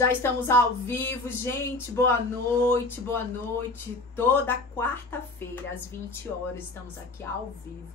Já estamos ao vivo, gente, boa noite, boa noite. Toda quarta-feira, às 20 horas, estamos aqui ao vivo,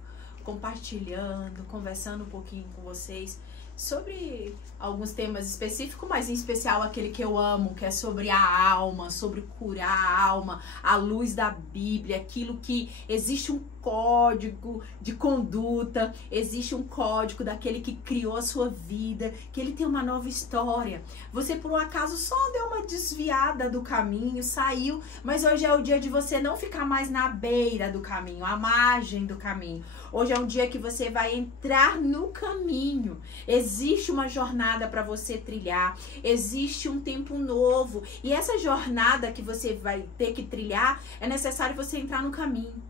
compartilhando, conversando um pouquinho com vocês sobre alguns temas específicos, mas em especial aquele que eu amo, que é sobre a alma, sobre curar a alma, à luz da Bíblia, aquilo que existe um código de conduta, existe um código daquele que criou a sua vida, que ele tem uma nova história. Você por um acaso só deu uma desviada do caminho, saiu, mas hoje é o dia de você não ficar mais na beira do caminho, à margem do caminho. Hoje é um dia que você vai entrar no caminho. Existe uma jornada para você trilhar, existe um tempo novo. E essa jornada que você vai ter que trilhar, é necessário você entrar no caminho.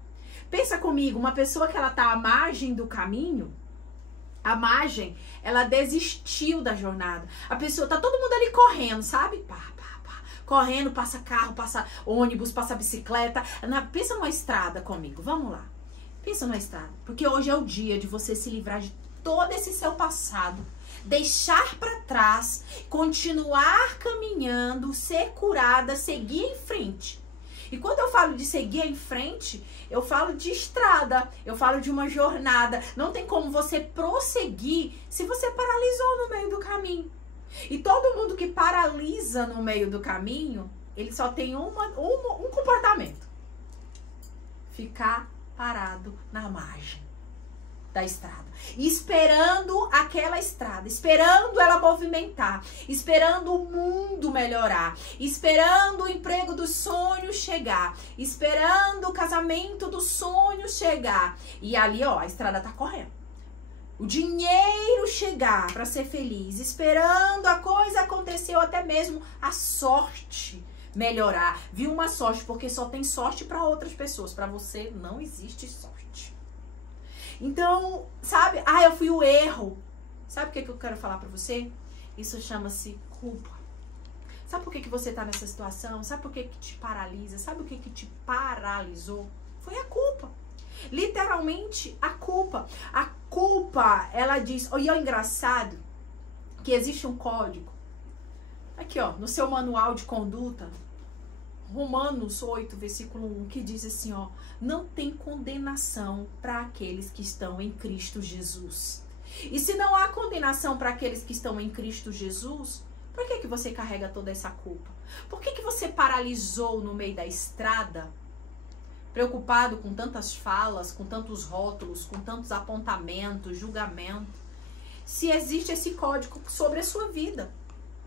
Pensa comigo, uma pessoa que ela tá à margem do caminho, a margem, ela desistiu da jornada. A pessoa, tá todo mundo ali correndo, sabe? Correndo, passa carro, passa ônibus, passa bicicleta. Pensa numa estrada comigo, vamos lá. Pensa numa estrada, porque hoje é o dia de você se livrar de todo esse seu passado, deixar para trás, continuar caminhando, ser curada, seguir em frente. E quando eu falo de seguir em frente, eu falo de estrada, eu falo de uma jornada. Não tem como você prosseguir se você paralisou no meio do caminho. E todo mundo que paralisa no meio do caminho, ele só tem um comportamento: ficar parado na margem da estrada, esperando aquela estrada, esperando ela movimentar, esperando o mundo melhorar, esperando o emprego dos sonhos chegar, esperando o casamento dos sonhos chegar. E ali, ó, a estrada tá correndo. O dinheiro chegar para ser feliz, esperando a coisa acontecer, ou até mesmo a sorte melhorar. Viu, uma sorte, porque só tem sorte para outras pessoas, para você não existe sorte. Então, sabe? Eu fui o erro. Sabe o que eu quero falar pra você? Isso chama-se culpa. Sabe por que você tá nessa situação? Sabe por que te paralisa? Sabe o que te paralisou? Foi a culpa. Literalmente, a culpa. A culpa, ela diz... E é engraçado que existe um código. Aqui, ó, no seu manual de conduta, Romanos 8, versículo 1, que diz assim, ó: não tem condenação para aqueles que estão em Cristo Jesus. E se não há condenação para aqueles que estão em Cristo Jesus, por que você carrega toda essa culpa? Por que você paralisou no meio da estrada, preocupado com tantas falas, com tantos rótulos, com tantos apontamentos, julgamentos? Se existe esse código sobre a sua vida,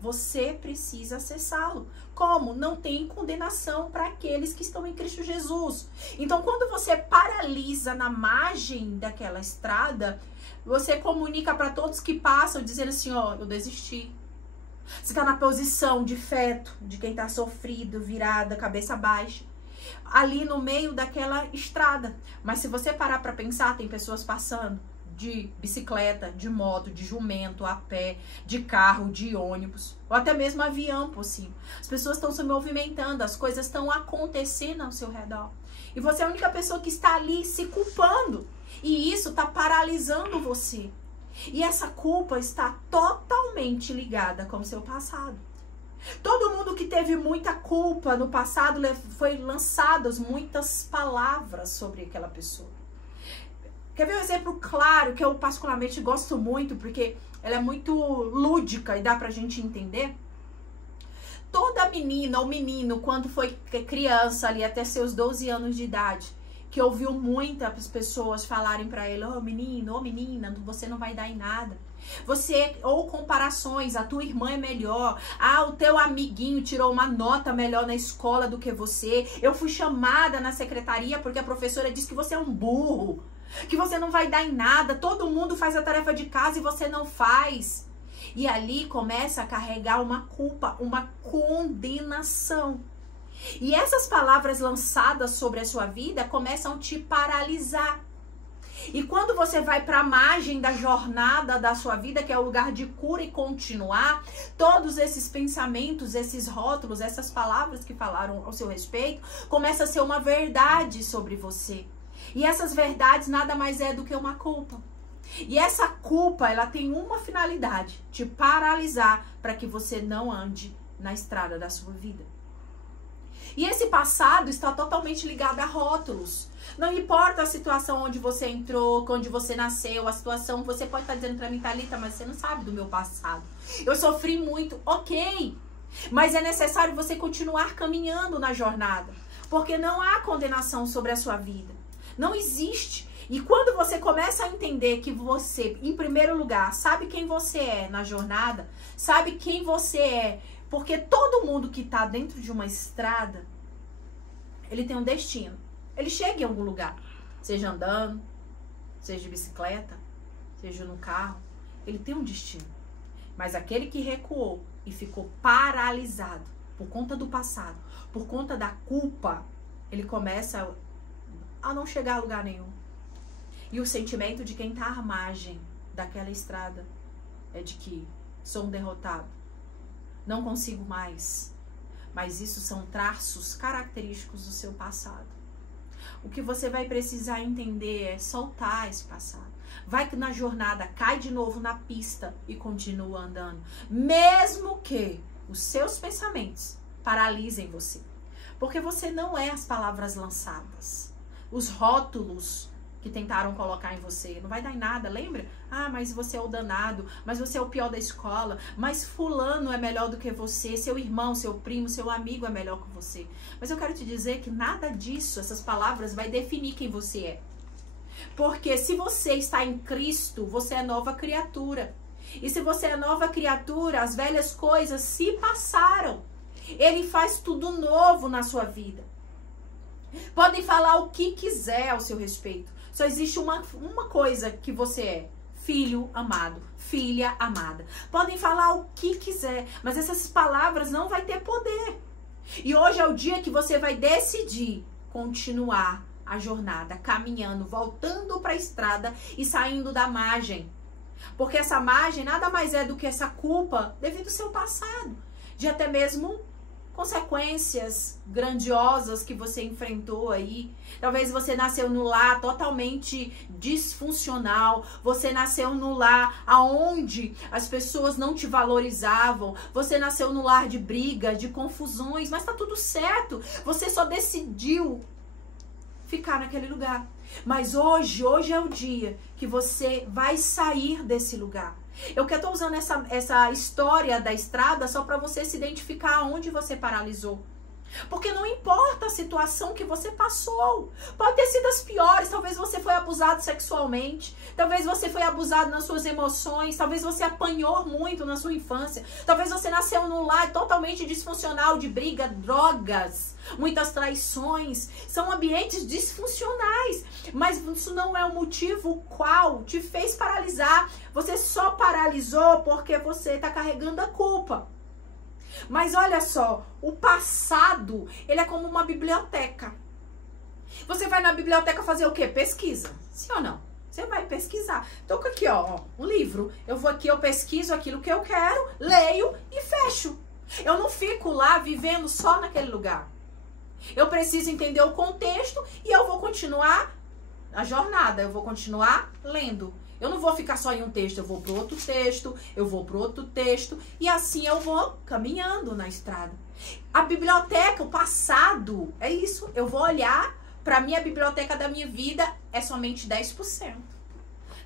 você precisa acessá-lo. Como? Não tem condenação para aqueles que estão em Cristo Jesus. Então, quando você paralisa na margem daquela estrada, você comunica para todos que passam, dizendo assim, ó, eu desisti. Você está na posição de feto, de quem está sofrido, virada, cabeça baixa, ali no meio daquela estrada. Mas se você parar para pensar, tem pessoas passando de bicicleta, de moto, de jumento, a pé, de carro, de ônibus, ou até mesmo avião por cima. As pessoas estão se movimentando, as coisas estão acontecendo ao seu redor. E você é a única pessoa que está ali se culpando. E isso está paralisando você. E essa culpa está totalmente ligada com o seu passado. Todo mundo que teve muita culpa no passado, foi lançadas muitas palavras sobre aquela pessoa. Quer ver um exemplo claro que eu particularmente gosto muito, porque ela é muito lúdica e dá pra gente entender? Toda menina ou menino, quando foi criança ali até seus 12 anos de idade, que ouviu muitas pessoas falarem pra ele, ô menino, ô menina, você não vai dar em nada. Você, ou comparações, a tua irmã é melhor, o teu amiguinho tirou uma nota melhor na escola do que você, eu fui chamada na secretaria porque a professora disse que você é um burro, que você não vai dar em nada, todo mundo faz a tarefa de casa e você não faz. E ali começa a carregar uma culpa, uma condenação. E essas palavras lançadas sobre a sua vida começam a te paralisar. E quando você vai para a margem da jornada da sua vida, que é o lugar de cura e continuar, todos esses pensamentos, esses rótulos, essas palavras que falaram ao seu respeito, começa a ser uma verdade sobre você. E essas verdades nada mais é do que uma culpa. E essa culpa, ela tem uma finalidade: te paralisar para que você não ande na estrada da sua vida. E esse passado está totalmente ligado a rótulos. Não importa a situação onde você entrou, onde você nasceu, a situação, você pode estar dizendo para mim, Thalita, mas você não sabe do meu passado. Eu sofri muito, ok. Mas é necessário você continuar caminhando na jornada. Porque não há condenação sobre a sua vida. Não existe. E quando você começa a entender que você, em primeiro lugar, sabe quem você é na jornada, sabe quem você é, porque todo mundo que está dentro de uma estrada, ele tem um destino. Ele chega em algum lugar, seja andando, seja de bicicleta, seja no carro, ele tem um destino. Mas aquele que recuou e ficou paralisado por conta do passado, por conta da culpa, ele começa a não chegar a lugar nenhum. E o sentimento de quem está à margem daquela estrada é de que sou um derrotado, não consigo mais. Mas isso são traços característicos do seu passado. O que você vai precisar entender é soltar esse passado. Vai na jornada, cai de novo na pista e continua andando. Mesmo que os seus pensamentos paralisem você. Porque você não é as palavras lançadas. Os rótulos que tentaram colocar em você. Não vai dar em nada, lembra? Ah, mas você é o danado, mas você é o pior da escola, mas fulano é melhor do que você, seu irmão, seu primo, seu amigo é melhor que você. Mas eu quero te dizer que nada disso, essas palavras, vai definir quem você é. Porque se você está em Cristo, você é nova criatura. E se você é nova criatura, as velhas coisas se passaram. Ele faz tudo novo na sua vida. Podem falar o que quiser ao seu respeito. Só existe uma coisa que você é. Filho amado, filha amada. Podem falar o que quiser, mas essas palavras não vai ter poder. E hoje é o dia que você vai decidir continuar a jornada, caminhando, voltando para a estrada e saindo da margem. Porque essa margem nada mais é do que essa culpa devido ao seu passado. De até mesmo consequências grandiosas que você enfrentou aí. Talvez você nasceu no lar totalmente disfuncional. Você nasceu no lar aonde as pessoas não te valorizavam. Você nasceu no lar de briga, de confusões, mas tá tudo certo. Você só decidiu ficar naquele lugar. Mas hoje é o dia que você vai sair desse lugar. Eu que estou usando essa história da estrada só para você se identificar onde você paralisou. Porque não importa a situação que você passou. Pode ter sido as piores. Talvez você foi abusado sexualmente. Talvez você foi abusado nas suas emoções. Talvez você apanhou muito na sua infância. Talvez você nasceu num lar totalmente disfuncional de briga, drogas, muitas traições. São ambientes disfuncionais. Mas isso não é o motivo qual te fez paralisar. Você só paralisou porque você está carregando a culpa. Mas olha só, o passado, ele é como uma biblioteca. Você vai na biblioteca fazer o quê? Pesquisa. Sim ou não? Você vai pesquisar. Tô aqui, ó, um livro. Eu vou aqui, eu pesquiso aquilo que eu quero, leio e fecho. Eu não fico lá vivendo só naquele lugar. Eu preciso entender o contexto e eu vou continuar a jornada. Eu vou continuar lendo. Eu não vou ficar só em um texto, eu vou pro outro texto, eu vou pro outro texto, e assim eu vou caminhando na estrada. A biblioteca, o passado, é isso. Eu vou olhar para minha biblioteca da minha vida, é somente 10%.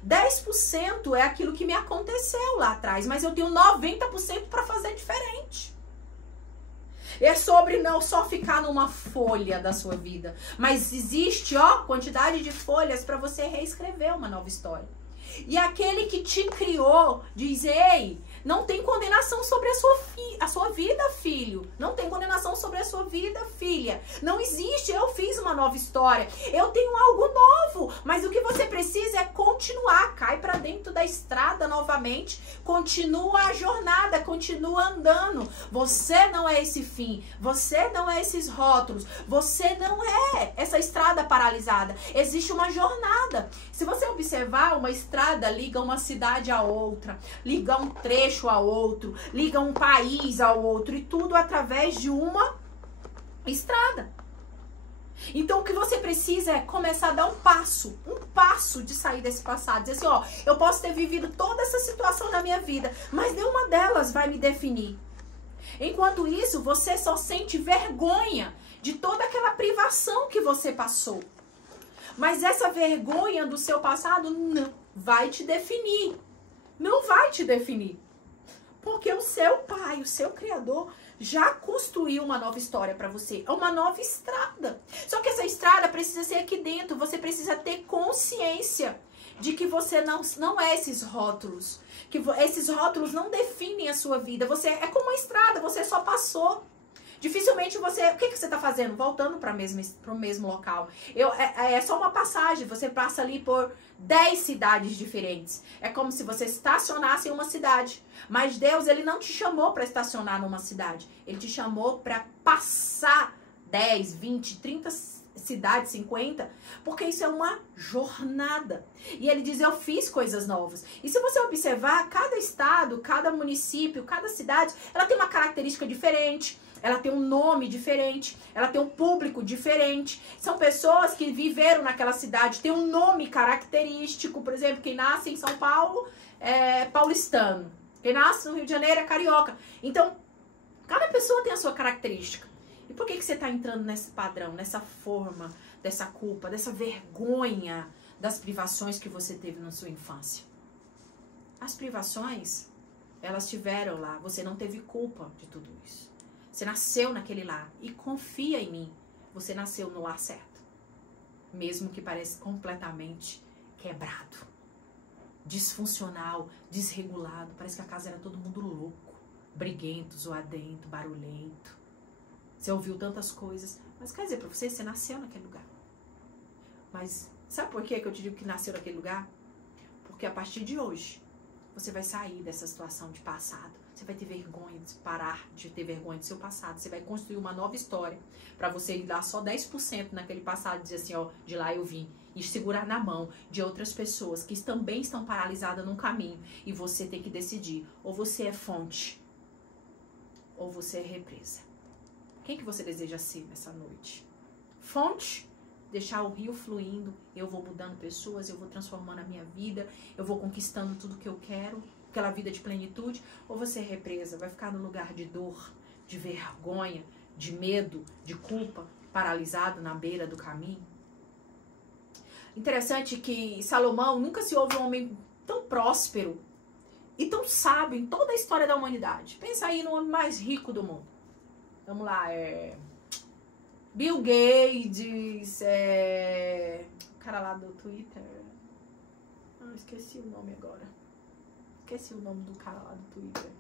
10% é aquilo que me aconteceu lá atrás, mas eu tenho 90% para fazer diferente. É sobre não só ficar numa folha da sua vida, mas existe, ó, quantidade de folhas para você reescrever uma nova história. E aquele que te criou diz, ei, não tem condenação sobre a sua vida, filho. Não tem condenação sobre a sua vida, filha. Não existe, eu fiz uma nova história. Eu tenho algo novo. Mas o que você precisa é continuar. Cai pra dentro da estrada novamente. Continua a jornada, continua andando. Você não é esse fim. Você não é esses rótulos. Você não é essa estrada paralisada. Existe uma jornada. Se você observar, uma estrada liga uma cidade a outra, liga um trecho a outro, liga um país ao outro, e tudo através de uma estrada. Então o que você precisa é começar a dar um passo de sair desse passado, dizer assim, ó, eu posso ter vivido toda essa situação na minha vida, mas nenhuma delas vai me definir. Enquanto isso, você só sente vergonha de toda aquela privação que você passou. Mas essa vergonha do seu passado não vai te definir. Não vai te definir. Porque o seu pai, o seu criador, já construiu uma nova história para você. É uma nova estrada. Só que essa estrada precisa ser aqui dentro. Você precisa ter consciência de que você não é esses rótulos. Que esses rótulos não definem a sua vida. Você é como uma estrada, você só passou. Dificilmente você... O que você está fazendo? Voltando para o mesmo local. É só uma passagem. Você passa ali por 10 cidades diferentes. É como se você estacionasse em uma cidade. Mas Deus, Ele não te chamou para estacionar numa cidade. Ele te chamou para passar 10, 20, 30 cidades, 50. Porque isso é uma jornada. E Ele diz, eu fiz coisas novas. E se você observar, cada estado, cada município, cada cidade, ela tem uma característica diferente. Ela tem um nome diferente, ela tem um público diferente. São pessoas que viveram naquela cidade, tem um nome característico. Por exemplo, quem nasce em São Paulo é paulistano. Quem nasce no Rio de Janeiro é carioca. Então, cada pessoa tem a sua característica. E por que você está entrando nesse padrão, nessa forma, dessa culpa, dessa vergonha das privações que você teve na sua infância? As privações, elas tiveram lá. Você não teve culpa de tudo isso. Você nasceu naquele lar. E confia em mim. Você nasceu no lar certo. Mesmo que pareça completamente quebrado. Disfuncional, desregulado. Parece que a casa era todo mundo louco. Briguento, zoadento, barulhento. Você ouviu tantas coisas. Mas quer dizer, pra você nasceu naquele lugar. Mas sabe por que eu te digo que nasceu naquele lugar? Porque a partir de hoje, você vai sair dessa situação de passado. Você vai ter vergonha de parar de ter vergonha do seu passado. Você vai construir uma nova história para você ir dar só 10% naquele passado e dizer assim, ó, de lá eu vim. E segurar na mão de outras pessoas que também estão paralisadas num caminho. E você tem que decidir. Ou você é fonte, ou você é represa. Quem que você deseja ser nessa noite? Fonte? Deixar o rio fluindo. Eu vou mudando pessoas, eu vou transformando a minha vida. Eu vou conquistando tudo que eu quero. Aquela vida de plenitude, ou você é represa, vai ficar no lugar de dor, de vergonha, de medo, de culpa, paralisado na beira do caminho. Interessante que Salomão nunca se ouve um homem tão próspero e tão sábio em toda a história da humanidade. Pensa aí no homem mais rico do mundo. Vamos lá, Bill Gates, o cara lá do Twitter, esqueci o nome agora. Esqueci o nome do cara lá do Twitter.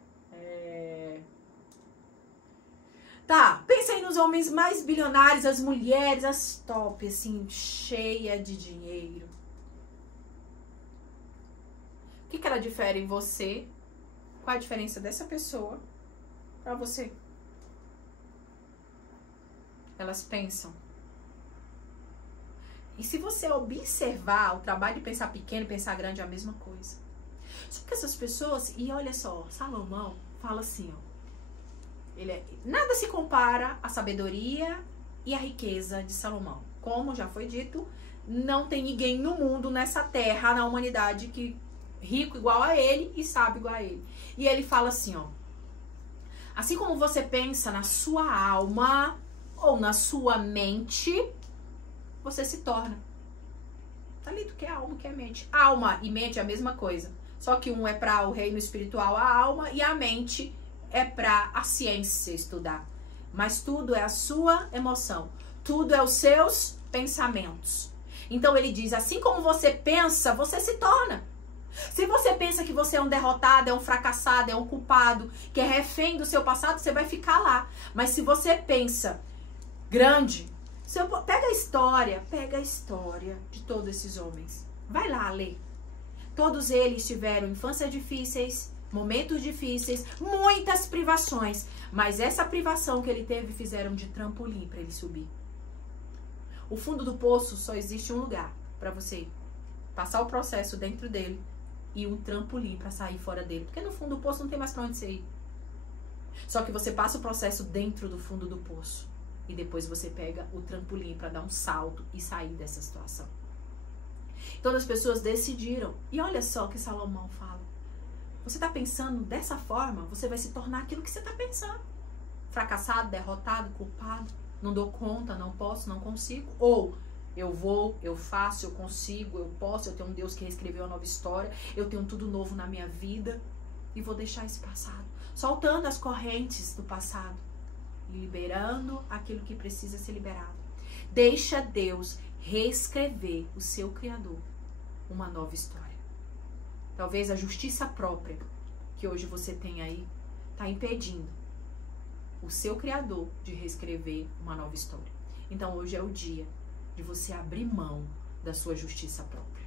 Tá, pensa aí nos homens mais bilionários, as mulheres, as top, assim, cheia de dinheiro. O que ela difere em você? Qual a diferença dessa pessoa pra você? Elas pensam. E se você observar o trabalho de pensar pequeno e pensar grande é a mesma coisa. Só que essas pessoas, e olha só, Salomão fala assim, ó, nada se compara à sabedoria e à riqueza de Salomão. Como já foi dito, não tem ninguém no mundo, nessa terra, na humanidade, que rico igual a ele e sábio igual a ele. E ele fala assim, ó, assim como você pensa na sua alma ou na sua mente, você se torna. Tá ali, tu quer alma, quer mente. Alma e mente é a mesma coisa. Só que um é para o reino espiritual, a alma, e a mente é para a ciência estudar. Mas tudo é a sua emoção. Tudo é os seus pensamentos. Então ele diz, assim como você pensa, você se torna. Se você pensa que você é um derrotado, é um fracassado, é um culpado, que é refém do seu passado, você vai ficar lá. Mas se você pensa grande, pega a história de todos esses homens. Vai lá ler. Todos eles tiveram infâncias difíceis, momentos difíceis, muitas privações. Mas essa privação que ele teve fizeram de trampolim para ele subir. O fundo do poço só existe um lugar para você passar o processo dentro dele e um trampolim para sair fora dele. Porque no fundo do poço não tem mais para onde você ir. Só que você passa o processo dentro do fundo do poço. E depois você pega o trampolim para dar um salto e sair dessa situação. Todas as pessoas decidiram. E olha só o que Salomão fala. Você está pensando dessa forma, você vai se tornar aquilo que você está pensando. Fracassado, derrotado, culpado, não dou conta, não posso, não consigo. Ou eu vou, eu faço, eu consigo, eu posso, eu tenho um Deus que reescreveu a nova história, eu tenho tudo novo na minha vida e vou deixar esse passado. Soltando as correntes do passado e liberando aquilo que precisa ser liberado. Deixa Deus reescrever o seu Criador uma nova história. Talvez a justiça própria que hoje você tem aí está impedindo o seu Criador de reescrever uma nova história. Então hoje é o dia de você abrir mão da sua justiça própria.